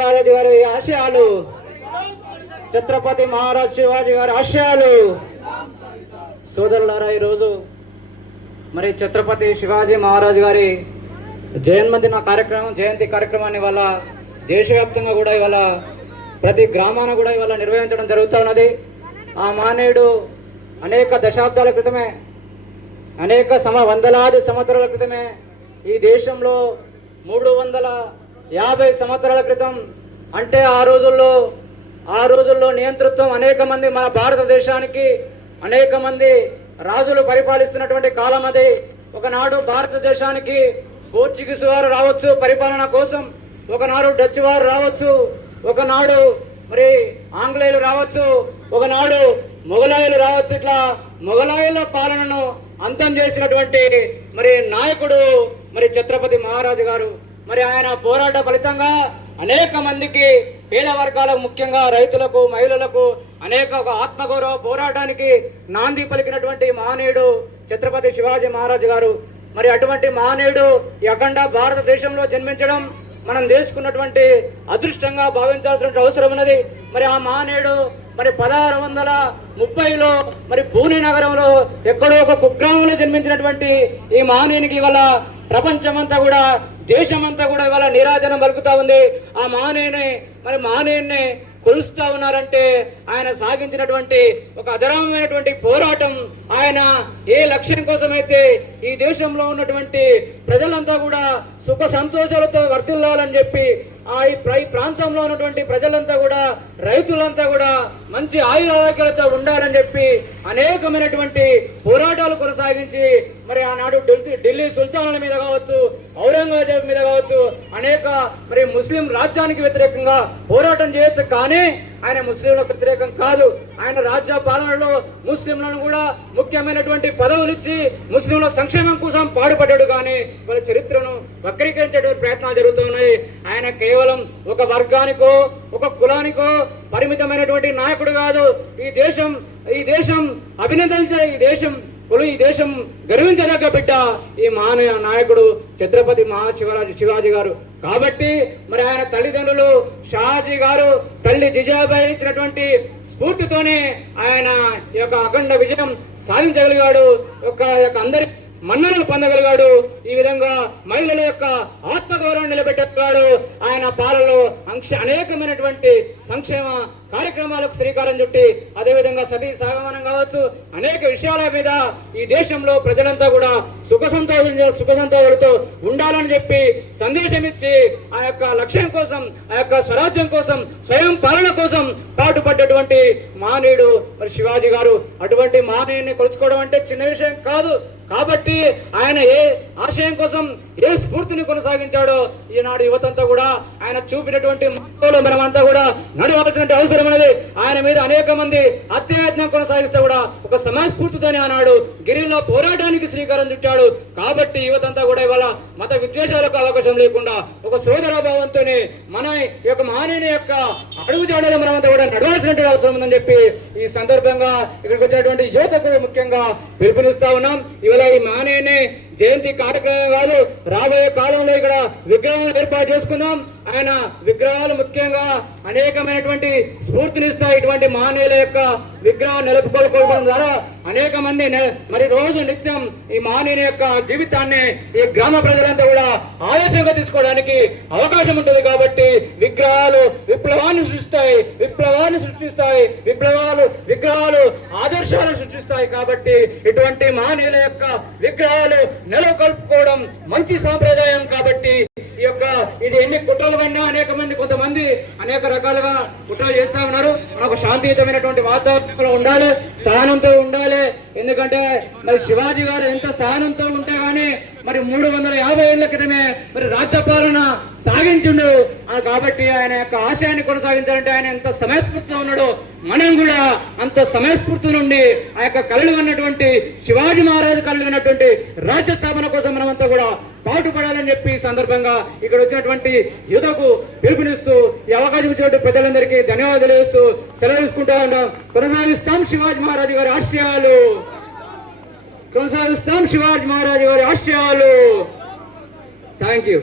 మహారాజు గారి ఆశయాలు, ఛత్రపతి మహారాజ్ శివాజీ గారి ఆశయాలు. సోదరులారా, ఈరోజు మరి ఛత్రపతి శివాజీ మహారాజు గారి జయంతి కార్యక్రమాన్ని ఇవాళ దేశవ్యాప్తంగా కూడా ఇవాళ ప్రతి గ్రామాన కూడా ఇవాళ నిర్వహించడం జరుగుతూ ఉన్నది. ఆ మహనీయుడు అనేక దశాబ్దాల క్రితమే, వందలాది సంవత్సరాల క్రితమే ఈ దేశంలో 350 సంవత్సరాల క్రితం అంటే ఆ రోజుల్లో నియంతృత్వం అనేక మంది మన భారతదేశానికి అనేక మంది రాజులు పరిపాలిస్తున్నటువంటి కాలం అది. ఒకనాడు భారతదేశానికి పోర్చుగీసు వారు రావచ్చు పరిపాలన కోసం, ఒకనాడు డచ్ వారు రావచ్చు, ఒకనాడు మరి ఆంగ్లేయులు రావచ్చు, ఒకనాడు మొఘలాయులు రావచ్చు. ఇట్లా మొఘలాయుల పాలనను అంతం చేసినటువంటి మరి నాయకుడు మరి ఛత్రపతి మహారాజు గారు. మరి ఆయన పోరాట ఫలితంగా అనేక మందికి, పేద వర్గాలకు, ముఖ్యంగా రైతులకు, మహిళలకు అనేక ఆత్మగౌరవ పోరాటానికి నాంది పలికినటువంటి మహనీయుడు ఛత్రపతి శివాజీ మహారాజు గారు. మరి అటువంటి మహనీయుడు ఈ అఖండ భారతదేశంలో జన్మించడం మనం చేసుకున్నటువంటి అదృష్టంగా భావించాల్సిన అవసరం ఉన్నది. మరి ఆ మహనీయుడు మరి 1630లో మరి పూణే నగరంలో ఎక్కడో ఒక కుగ్రామంలో జన్మించినటువంటి ఈ మహనీయునికి ఇవాళ ప్రపంచమంతా కూడా, దేశమంతా కూడా ఇవాళ నీరాజనం పలుకుతా ఉంది. ఆ మహనీయుని కొలుస్తా ఉన్నారంటే ఆయన సాగించినటువంటి ఒక అజరామైనటువంటి పోరాటం, ఆయన ఏ లక్ష్యం కోసమైతే ఈ దేశంలో ఉన్నటువంటి ప్రజలంతా కూడా సుఖ సంతోషాలతో వర్తిల్లాలని చెప్పి, ఈ ప్రాంతంలో ఉన్నటువంటి ప్రజలంతా కూడా, రైతులంతా కూడా మంచి ఆయురారోగ్యాలతో ఉండాలని చెప్పి అనేకమైనటువంటి పోరాటాలు కొనసాగించి మరి ఆనాడు ఢిల్లీ సుల్తానుల మీద కావచ్చు, ఔరంగజేబు మీద కావచ్చు, అనేక మరి ముస్లిం రాజ్యానికి వ్యతిరేకంగా పోరాటం చేయొచ్చు. కానీ ఆయన ముస్లింలకు వ్యతిరేకం కాదు. ఆయన రాజ్య పాలనలో ముస్లింలను కూడా ముఖ్యమైనటువంటి పదవులు ఇచ్చి ముస్లింల సంక్షేమం కోసం పాటుపడ్డాడు. కానీ వాళ్ళ చరిత్రను వక్రీకరించేటువంటి ప్రయత్నాలు జరుగుతున్నాయి. ఆయన కేవలం ఒక వర్గానికో ఒక కులానికో పరిమితమైనటువంటి నాయకుడు కాదు. ఈ దేశం అభినందించే, ఈ దేశం గర్వించదగ్గ బిడ్డ ఈ మహానీయ నాయకుడు ఛత్రపతి శివాజీ గారు. కాబట్టి మరి ఆయన తల్లిదండ్రులు షాజీ గారు, తల్లి జిజాబాయి ఇచ్చినటువంటి స్ఫూర్తితోనే ఆయన ఈ యొక్క అఖండ విజయం సాధించగలిగాడు, అందరి మన్ననలు పొందగలిగాడు. ఈ విధంగా మహిళల యొక్క ఆత్మగౌరవాన్ని నిలబెట్టగలిగాడు. ఆయన పాలనలో అనేకమైనటువంటి సంక్షేమ కార్యక్రమాలకు శ్రీకారం చుట్టి, అదేవిధంగా సతీ సాగమనం కావచ్చు, అనేక విషయాల మీద ఈ దేశంలో ప్రజలంతా కూడా సుఖ సంతోషాలతో ఉండాలని చెప్పి సందేశం ఇచ్చి ఆ యొక్క లక్ష్యం కోసం, ఆ యొక్క స్వరాజ్యం కోసం, స్వయం పాలన కోసం పాటుపడ్డటువంటి మహనీయుడు మరి శివాజీ గారు. అటువంటి మహనీయుని కొలుచుకోవడం అంటే చిన్న విషయం కాదు. కాబట్టి ఆయన ఏ ఆశయం కోసం, ఏ స్ఫూర్తిని కొనసాగించాడో ఈనాడు యువతంతా కూడా ఆయన చూపినటువంటి మార్గంలో మనమంతా కూడా నడవాల్సిన అవసరం ఉన్నది. ఆయన మీద అనేక మంది అత్యాయత్నం కొనసాగిస్తే కూడా ఒక సమయస్ఫూర్తితోనే ఆనాడు గిరిలో పోరాటానికి శ్రీకారం చుట్టాడు. కాబట్టి యువతంతా కూడా ఇవాళ మత విద్వేషాలకు అవకాశం లేకుండా ఒక సోదరభావంతోనే మన యొక్క మహనీయుని యొక్క అడుగు జాడలో మనమంతా కూడా నడవాల్సిన అవసరం ఉందని చెప్పి ఈ సందర్భంగా ఇక్కడికి వచ్చినటువంటి యువతకు ముఖ్యంగా పిలుపునిస్తా ఉన్నాం. ఇవాళ ఈ మహనీయుని జయంతి కార్యక్రమం కాదు, రాబోయే కాలంలో ఇక్కడ విగ్రహాలు ఏర్పాటు చేసుకుందాం. ఆయన విగ్రహాలు ముఖ్యంగా అనేకమైనటువంటి స్ఫూర్తినిస్తాయి. ఇటువంటి మహనీయుల యొక్క విగ్రహం నిలుపుకోవడం ద్వారా అనేక మంది మరి రోజు నిత్యం ఈ మహనీయుని యొక్క జీవితాన్ని ఈ గ్రామ ప్రజలంతా కూడా ఆదర్శంగా తీసుకోవడానికి అవకాశం ఉంటుంది. కాబట్టి విగ్రహాలు విప్లవాన్ని సృష్టిస్తాయి, విగ్రహాలు ఆదర్శాలు సృష్టిస్తాయి. కాబట్టి ఇటువంటి మహనీయుల యొక్క విగ్రహాలు నెలకొల్పుకోవడం మంచి సాంప్రదాయం. కాబట్టి ఈ యొక్క ఇది ఎన్ని కుట్రలు పడినా కొంతమంది అనేక రకాలుగా కుట్రలు చేస్తా ఉన్నారు. మనకు శాంతియుతమైనటువంటి వాతావరణంలో ఉండాలి, సహనంతో ఉండాలి. ఎందుకంటే మరి శివాజీ గారు ఎంత సహనంతో ఉంటే గానీ మరి 350 ఏళ్ల క్రితమే మరి రాజ్యపాలన సాగించుండు. కాబట్టి ఆయన యొక్క ఆశయాన్ని కొనసాగించాలంటే ఆయన ఎంత సమయస్ఫూర్తితో ఉన్నాడో మనం కూడా అంత సమయస్ఫూర్తి నుండి ఆ యొక్క కళలు ఉన్నటువంటి శివాజీ మహారాజు కళలు ఉన్నటువంటి రాజ్య స్థాపన కోసం మనమంతా కూడా పాటుపడాలని చెప్పి ఈ సందర్భంగా ఇక్కడ వచ్చినటువంటి యువతకు పిలుపునిస్తూ ఈ అవకాశం ఇచ్చినటువంటి పెద్దలందరికీ ధన్యవాదాలు తెలియజేస్తూ సెలవు తీసుకుంటా ఉన్నాం. కొనసాగిస్తాం శివాజీ మహారాజు గారి ఆశయాలు, కొనసాగిస్తాం శివాజీ మహారాజు గారి ఆశయాలు. Thank you.